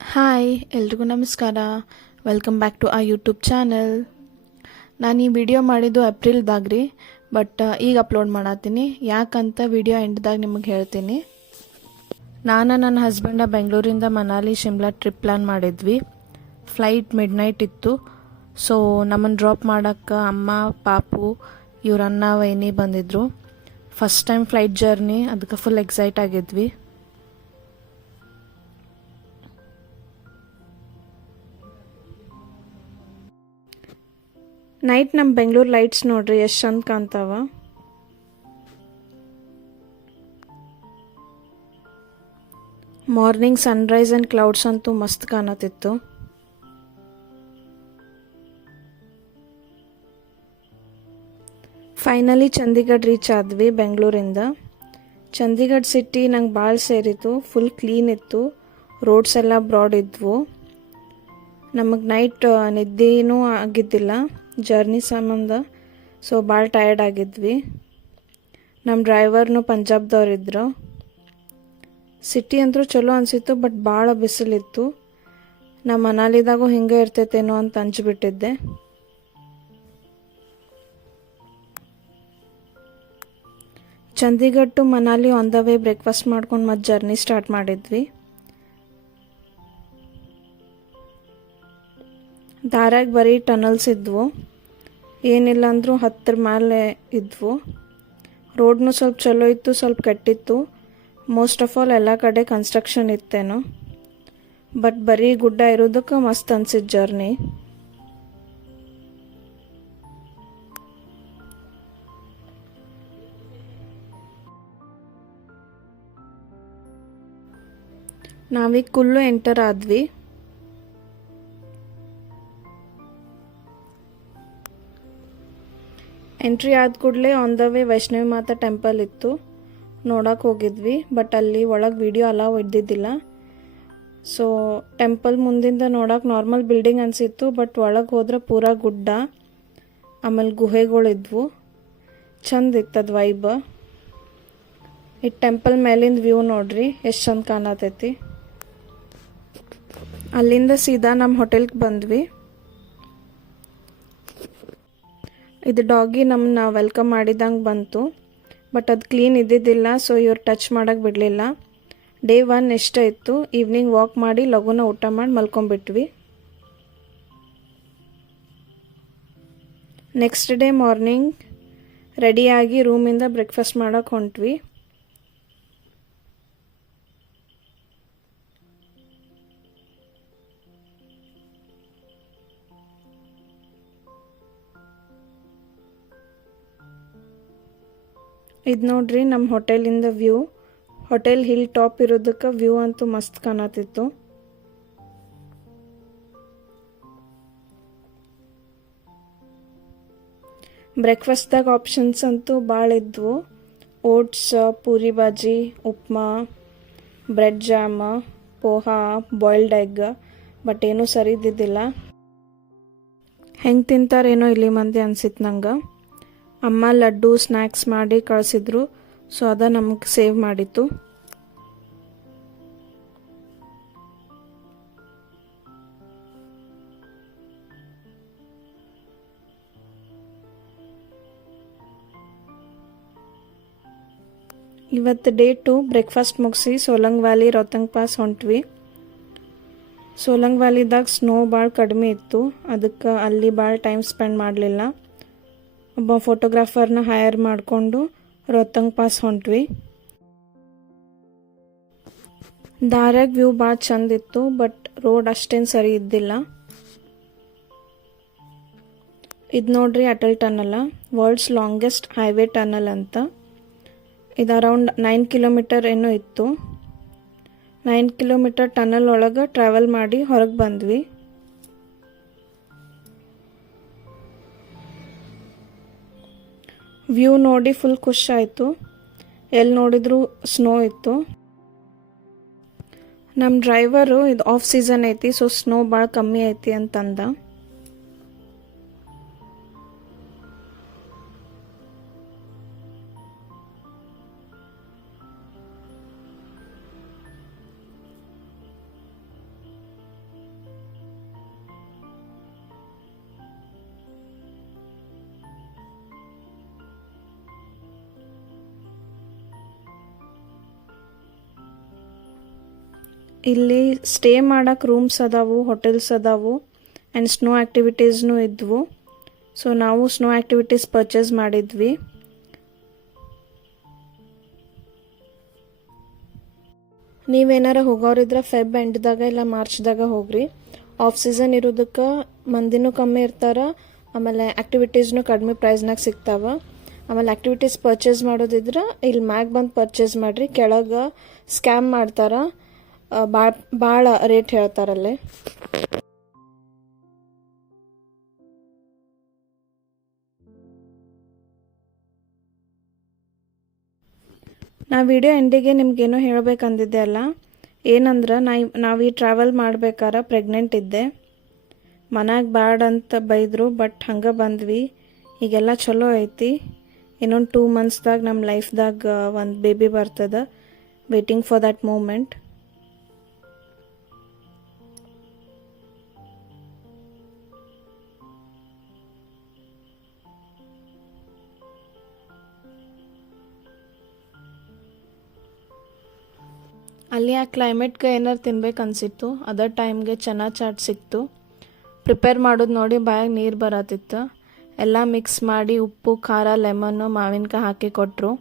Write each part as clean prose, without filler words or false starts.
Hi ಎಲ್ರಿಗೂ ನಮಸ್ಕಾರ. Welcome back to ಆ ಯೂಟ್ಯೂಬ್ ಚಾನಲ್. ನಾನು ಈ ವಿಡಿಯೋ ಮಾಡಿದ್ದು ಏಪ್ರಿಲ್ದಾಗ ರೀ, ಬಟ್ ಈಗ ಅಪ್ಲೋಡ್ ಮಾಡತ್ತೀನಿ. ಯಾಕಂತ ವಿಡಿಯೋ ಎಂಡ್ದಾಗ ನಿಮಗೆ ಹೇಳ್ತೀನಿ. ನಾನು ನನ್ನ ಹಸ್ಬೆಂಡ ಬೆಂಗಳೂರಿಂದ ಮನಾಲಿ ಶಿಮ್ಲಾ ಟ್ರಿಪ್ ಪ್ಲ್ಯಾನ್ ಮಾಡಿದ್ವಿ. ಫ್ಲೈಟ್ ಮಿಡ್ನೈಟ್ ಇತ್ತು. ಸೊ ನಮ್ಮನ್ನು ಡ್ರಾಪ್ ಮಾಡೋಕ್ಕೆ ಅಮ್ಮ ಪಾಪು ಇವರನ್ನ ವೈನಿ ಬಂದಿದ್ದರು. ಫಸ್ಟ್ ಟೈಮ್ ಫ್ಲೈಟ್ ಜರ್ನಿ, ಅದಕ್ಕೆ ಫುಲ್ ಎಕ್ಸೈಟ್ ಆಗಿದ್ವಿ. ನೈಟ್ ನಮ್ಮ ಬೆಂಗಳೂರು ಲೈಟ್ಸ್ ನೋಡ್ರಿ ಎಷ್ಟು ಚಂದ ಕಾಣ್ತಾವ. ಮಾರ್ನಿಂಗ್ ಸನ್ರೈಸ್ ಆ್ಯಂಡ್ ಕ್ಲೌಡ್ಸ್ ಅಂತೂ ಮಸ್ತ್ ಕಾಣತಿತ್ತು. ಫೈನಲಿ ಚಂಡೀಗಢ ರೀಚ್ ಆದ್ವಿ ಬೆಂಗಳೂರಿಂದ. ಚಂಡೀಗಢ ಸಿಟಿ ನಂಗೆ ಭಾಳ ಸೇರಿತು. ಫುಲ್ ಕ್ಲೀನ್ ಇತ್ತು, ರೋಡ್ಸ್ ಎಲ್ಲ ಬ್ರಾಡ್ ಇದ್ವು. ನಮಗೆ ನೈಟ್ ನಿದ್ದೆನೂ ಆಗಿದ್ದಿಲ್ಲ ಜರ್ನಿ ಸಂಬಂಧ. ಸೊ ಭಾಳ ಟಯರ್ಡ್ ಆಗಿದ್ವಿ. ನಮ್ಮ ಡ್ರೈವರ್ನು ಪಂಜಾಬ್ದವ್ರಿದ್ರು. ಸಿಟಿ ಅಂತೂ ಚಲೋ ಅನಿಸಿತ್ತು, ಬಟ್ ಭಾಳ ಬಿಸಿಲಿತ್ತು. ನಮ್ಮ ಮನಾಲಿದಾಗೂ ಹಿಂಗೆ ಇರ್ತೈತೇನೋ ಅಂತ ಅಂಜಿಬಿಟ್ಟಿದ್ದೆ. Chandigarh to Manali on the way breakfast ಮಾಡ್ಕೊಂಡು ಮತ್ತೆ ಜರ್ನಿ ಸ್ಟಾರ್ಟ್ ಮಾಡಿದ್ವಿ. ದಾರ್ಯಾಗ ಬರೀ ಟನಲ್ಸ್ ಇದ್ವು, ಏನಿಲ್ಲ ಅಂದರೂ 10 ಮೇಲೆ ಇದ್ವು. ರೋಡ್ನು ಸ್ವಲ್ಪ ಚಲೋ ಇತ್ತು, ಸ್ವಲ್ಪ ಕೆಟ್ಟಿತ್ತು. ಮೋಸ್ಟ್ ಆಫ್ ಆಲ್ ಎಲ್ಲ ಕಡೆ ಕನ್ಸ್ಟ್ರಕ್ಷನ್ ಇತ್ತೇನೋ, ಬಟ್ ಬರೀ ಗುಡ್ಡ ಇರೋದಕ್ಕೆ ಮಸ್ತ್ ಅನ್ಸಿದ್ದು ಜರ್ನಿ. ನಾವೀಗ ಕುಲ್ಲು ಎಂಟರ್ ಆದ್ವಿ. ಎಂಟ್ರಿ ಆದ ಕೂಡಲೇ on the way Vaishnavi Mata temple ಇತ್ತು, ನೋಡಕ್ಕೆ ಹೋಗಿದ್ವಿ. ಬಟ್ ಅಲ್ಲಿ ಒಳಗೆ ವಿಡಿಯೋ ಅಲೌ ಇದ್ದಿದ್ದಿಲ್ಲ. ಸೊ ಟೆಂಪಲ್ ಮುಂದಿಂದ ನೋಡಕ್ಕೆ ನಾರ್ಮಲ್ ಬಿಲ್ಡಿಂಗ್ ಅನಿಸಿತ್ತು, ಬಟ್ ಒಳಗೆ ಹೋದ್ರೆ ಪೂರಾ ಗುಡ್ಡ, ಆಮೇಲೆ ಗುಹೆಗಳಿದ್ವು. ಚಂದ ಇತ್ತದ ವೈಬ್. ಈ ಟೆಂಪಲ್ ಮೇಲಿಂದ ವ್ಯೂ ನೋಡ್ರಿ ಎಷ್ಟು ಚಂದ ಕಾಣತೈತಿ. ಅಲ್ಲಿಂದ ಸೀದಾ ನಮ್ಮ ಹೋಟೆಲ್ಗೆ ಬಂದ್ವಿ. ಇದು ಡಾಗಿ ನಮ್ಮನ್ನ ವೆಲ್ಕಮ್ ಮಾಡಿದಂಗೆ ಬಂತು, ಬಟ್ ಅದು ಕ್ಲೀನ್ ಇದ್ದಿದ್ದಿಲ್ಲ. ಸೊ ಇವ್ರು ಟಚ್ ಮಾಡೋಕ್ಕೆ ಬಿಡಲಿಲ್ಲ. ಡೇ 1 ಇಷ್ಟ ಇತ್ತು. ಈವ್ನಿಂಗ್ ವಾಕ್ ಮಾಡಿ ಲಘುನ ಊಟ ಮಾಡಿ ಮಲ್ಕೊಂಡ್ಬಿಟ್ವಿ. ನೆಕ್ಸ್ಟ್ ಡೇ ಮಾರ್ನಿಂಗ್ ರೆಡಿಯಾಗಿ ರೂಮಿಂದ ಬ್ರೇಕ್ಫಾಸ್ಟ್ ಮಾಡೋಕ್ಕೆ ಹೊಂಟ್ವಿ. ಇದು ನೋಡ್ರಿ ನಮ್ಮ ಹೋಟೆಲಿಂದ ವ್ಯೂ. ಹೋಟೆಲ್ ಹಿಲ್ ಟಾಪ್ ಇರೋದಕ್ಕೆ ವ್ಯೂ ಅಂತೂ ಮಸ್ತ್ ಕಾಣತಿತ್ತು. ಬ್ರೇಕ್ಫಾಸ್ಟ್ದಾಗ ಆಪ್ಷನ್ಸ್ ಅಂತೂ ಭಾಳ ಇದ್ವು. Oats, puri bhaji, upma, bread jam, poha, boiled egg. But ಏನೂ ಸರಿ ಇದ್ದಿದ್ದಿಲ್ಲ. ಹೆಂಗೆ ತಿಂತಾರೇನೋ ಇಲ್ಲಿ ಮಂದಿ ಅನ್ಸಿತ್ತು ನಂಗೆ. ಅಮ್ಮ ಲಡ್ಡು ಸ್ನ್ಯಾಕ್ಸ್ ಮಾಡಿ ಕಳಿಸಿದ್ರು, ಸೊ ಅದ ನಮಗೆ ಸೇವ್ ಮಾಡಿತ್ತು. ಇವತ್ತು ಡೇ 2 ಬ್ರೇಕ್ಫಾಸ್ಟ್ ಮುಗಿಸಿ Solang valley ರೋಹ್ತಂಗ್ pass ಹೊಂಟ್ವಿ. Solang ವ್ಯಾಲಿದಾಗ snow ಭಾಳ ಕಡಿಮೆ ಇತ್ತು, ಅದಕ್ಕೆ ಅಲ್ಲಿ ಭಾಳ ಟೈಮ್ ಸ್ಪೆಂಡ್ ಮಾಡಲಿಲ್ಲ. ಒಬ್ಬ ಫೋಟೋಗ್ರಾಫರ್ನ ಹೈರ್ ಮಾಡಿಕೊಂಡು ರೋಹ್ತಂಗ್ ಪಾಸ್ ಹೊಂಟ್ವಿ. ದಾರ್ಯಾಗ ವ್ಯೂ ಭಾಳ ಚಂದ ಇತ್ತು, ಬಟ್ ರೋಡ್ ಅಷ್ಟೇನು ಸರಿ ಇದ್ದಿಲ್ಲ. ಇದು ನೋಡ್ರಿ Atal tunnel, world's longest highway tunnel ಅಂತ. ಇದು ಅರೌಂಡ್ 9 ಕಿಲೋಮೀಟರ್ ಏನೋ ಇತ್ತು. 9 ಕಿಲೋಮೀಟರ್ ಟನಲ್ ಒಳಗೆ ಟ್ರಾವೆಲ್ ಮಾಡಿ ಹೊರಗೆ ಬಂದ್ವಿ. ವ್ಯೂ ನೋಡಿ ಫುಲ್ ಖುಷಿ ಆಯಿತು. ಎಲ್ಲಿ ನೋಡಿದ್ರು ಸ್ನೋ ಇತ್ತು. ನಮ್ಮ ಡ್ರೈವರು ಇದು ಆಫ್ ಸೀಸನ್ ಐತಿ, ಸೊ ಸ್ನೋ ಭಾಳ ಕಮ್ಮಿ ಐತಿ ಅಂತಂದ. ಇಲ್ಲಿ ಸ್ಟೇ ಮಾಡೋಕ್ಕೆ ರೂಮ್ಸ್ ಅದಾವು, ಹೋಟೆಲ್ಸ್ ಅದಾವು ಆ್ಯಂಡ್ ಸ್ನೋ ಆ್ಯಕ್ಟಿವಿಟೀಸ್ನೂ ಇದ್ವು. ಸೊ ನಾವು ಸ್ನೋ ಆ್ಯಕ್ಟಿವಿಟೀಸ್ ಪರ್ಚೇಸ್ ಮಾಡಿದ್ವಿ. ನೀವೇನಾರ ಹೋಗೋರಿದ್ರೆ ಫೆಬ್ ಎಂಡ್ದಾಗ ಇಲ್ಲ ಮಾರ್ಚ್ದಾಗ ಹೋಗ್ರಿ. ಆಫ್ ಸೀಸನ್ ಇರೋದಕ್ಕೆ ಮಂದಿನೂ ಕಮ್ಮಿ ಇರ್ತಾರ, ಆಮೇಲೆ ಆ್ಯಕ್ಟಿವಿಟೀಸ್ನು ಕಡಿಮೆ ಪ್ರೈಸ್ನಾಗ ಸಿಗ್ತಾವ. ಆಮೇಲೆ ಆ್ಯಕ್ಟಿವಿಟೀಸ್ ಪರ್ಚೇಸ್ ಮಾಡೋದಿದ್ರೆ ಇಲ್ಲಿ ಮ್ಯಾಗ್ ಬಂದು ಪರ್ಚೇಸ್ ಮಾಡಿರಿ, ಕೆಳಗೆ ಸ್ಕ್ಯಾಮ್ ಮಾಡ್ತಾರ, ಭಾಳ ರೇಟ್ ಹೇಳ್ತಾರಲ್ಲೇ. ನಾ ವಿಡಿಯೋ ಎಂಡಿಗೆ ನಿಮ್ಗೇನೋ ಹೇಳಬೇಕಂದಿದ್ದೆ ಅಲ್ಲ, ಏನಂದ್ರೆ ನಾವು ಈ ಟ್ರಾವೆಲ್ ಮಾಡ್ಬೇಕಾರೆ ಪ್ರೆಗ್ನೆಂಟ್ ಇದ್ದೆ. ಮನ್ಯಾಗ ಬ್ಯಾಡ್ ಅಂತ ಬೈದರು, ಬಟ್ ಹಂಗೆ ಬಂದ್ವಿ. ಈಗೆಲ್ಲ ಚಲೋ ಐತಿ. ಇನ್ನೊಂದು 2 ಮಂತ್ಸ್ದಾಗ ನಮ್ಮ ಲೈಫ್ದಾಗ ಒಂದು ಬೇಬಿ ಬರ್ತದೆ. Waiting for that moment. ಅಲ್ಲಿ ಆ ಕ್ಲೈಮೇಟ್ಗೆ ಏನಾರು ತಿನ್ಬೇಕು ಅನಿಸಿತ್ತು. ಅದೇ ಟೈಮ್ಗೆ ಚೆನ್ನ ಚಾಟ್ ಸಿಕ್ತು. ಪ್ರಿಪೇರ್ ಮಾಡೋದು ನೋಡಿ ಬಾಯಾಗ ನೀರು ಬರತ್ತಿತ್ತು. ಎಲ್ಲ ಮಿಕ್ಸ್ ಮಾಡಿ ಉಪ್ಪು, ಖಾರ, ಲೆಮನ್ನು, ಮಾವಿನಕಾಯಿ ಹಾಕಿ ಕೊಟ್ಟರು.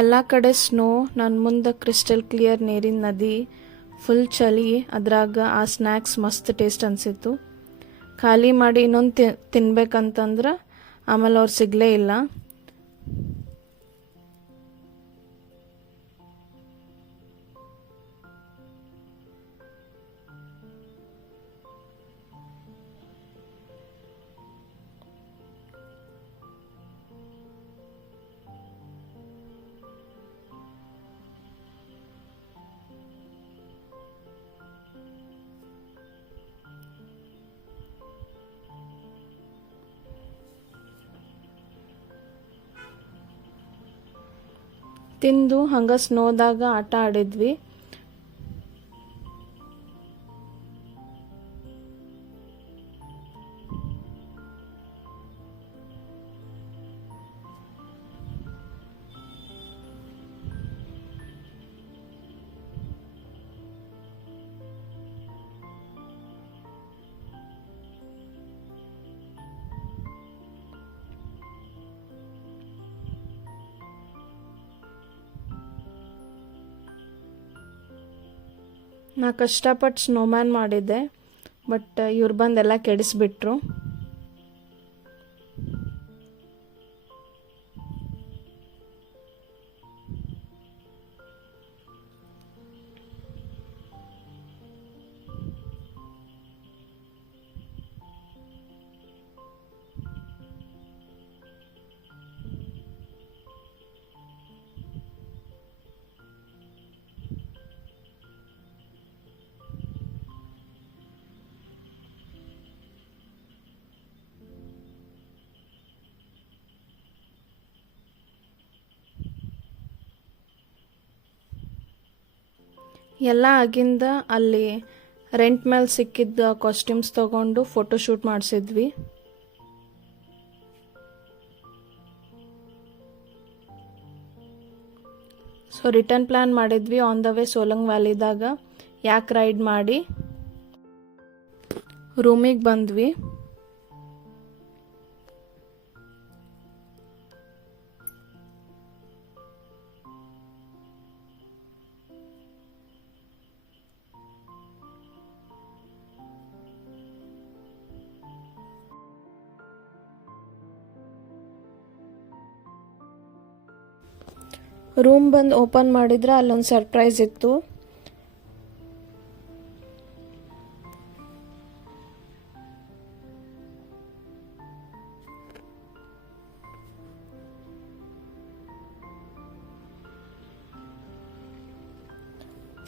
ಎಲ್ಲ ಕಡೆ ಸ್ನೋ, ನನ್ನ ಮುಂದೆ ಕ್ರಿಸ್ಟಲ್ ಕ್ಲಿಯರ್ ನೀರಿನ ನದಿ, ಫುಲ್ ಚಳಿ. ಅದ್ರಾಗ ಆ ಸ್ನ್ಯಾಕ್ಸ್ ಮಸ್ತ್ ಟೇಸ್ಟ್ ಅನಿಸಿತ್ತು. ಖಾಲಿ ಮಾಡಿ ಇನ್ನೊಂದು ತಿನ್ಬೇಕಂತಂದ್ರೆ ಆಮೇಲೆ ಅವ್ರು ಸಿಗಲೇ ಇಲ್ಲ. ತಿಂದು ಹಂಗೆ ಸ್ನೋದಾಗ ಆಟ ಆಡಿದ್ವಿ. ನಾ ಕಷ್ಟಪಟ್ಟು ಸ್ನೋಮ್ಯಾನ್ ಮಾಡಿದ್ದೆ, ಬಟ್ ಇವ್ರು ಬಂದೆಲ್ಲ ಕೆಡಿಸ್ಬಿಟ್ರು. ಎಲ್ಲ ಆಗಿಂದ ಅಲ್ಲಿ ರೆಂಟ್ ಮೇಲೆ ಸಿಕ್ಕಿದ್ದ ಕಾಸ್ಟ್ಯೂಮ್ಸ್ ತೊಗೊಂಡು ಫೋಟೋಶೂಟ್ ಮಾಡಿಸಿದ್ವಿ. ಸೊ ರಿಟರ್ನ್ ಪ್ಲ್ಯಾನ್ ಮಾಡಿದ್ವಿ. ಆನ್ ದ ವೇ ಸೋಲಂಗ್ ವ್ಯಾಲಿದಾಗ ಯಾಕೆ ರೈಡ್ ಮಾಡಿ ರೂಮಿಗೆ ಬಂದ್ವಿ. ರೂಮ್ ಬಂದು ಓಪನ್ ಮಾಡಿದ್ರೆ ಅಲ್ಲೊಂದು ಸರ್ಪ್ರೈಸ್ ಇತ್ತು.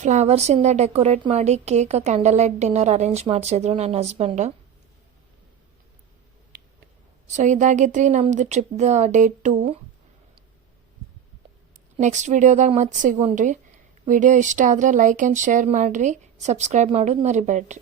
ಫ್ಲವರ್ಸಿಂದ ಡೆಕೋರೇಟ್ ಮಾಡಿ cake, candle light dinner arrange ಮಾಡಿಸಿದ್ರು ನನ್ನ ಹಸ್ಬೆಂಡ್. ಸೊ ಇದಾಗಿತ್ತು ರೀ ನಮ್ಮದು ಟ್ರಿಪ್ದ ಡೇ 2. ನೆಕ್ಸ್ಟ್ ವಿಡಿಯೋದಾಗ ಮತ್ತೆ ಸಿಗೋಣ್ರಿ. ವಿಡಿಯೋ ಇಷ್ಟ ಆದ್ರೆ ಲೈಕ್ ಆ್ಯಂಡ್ ಶೇರ್ ಮಾಡಿರಿ, ಸಬ್ಸ್ಕ್ರೈಬ್ ಮಾಡೋದು ಮರಿಬೇಡ್ರಿ.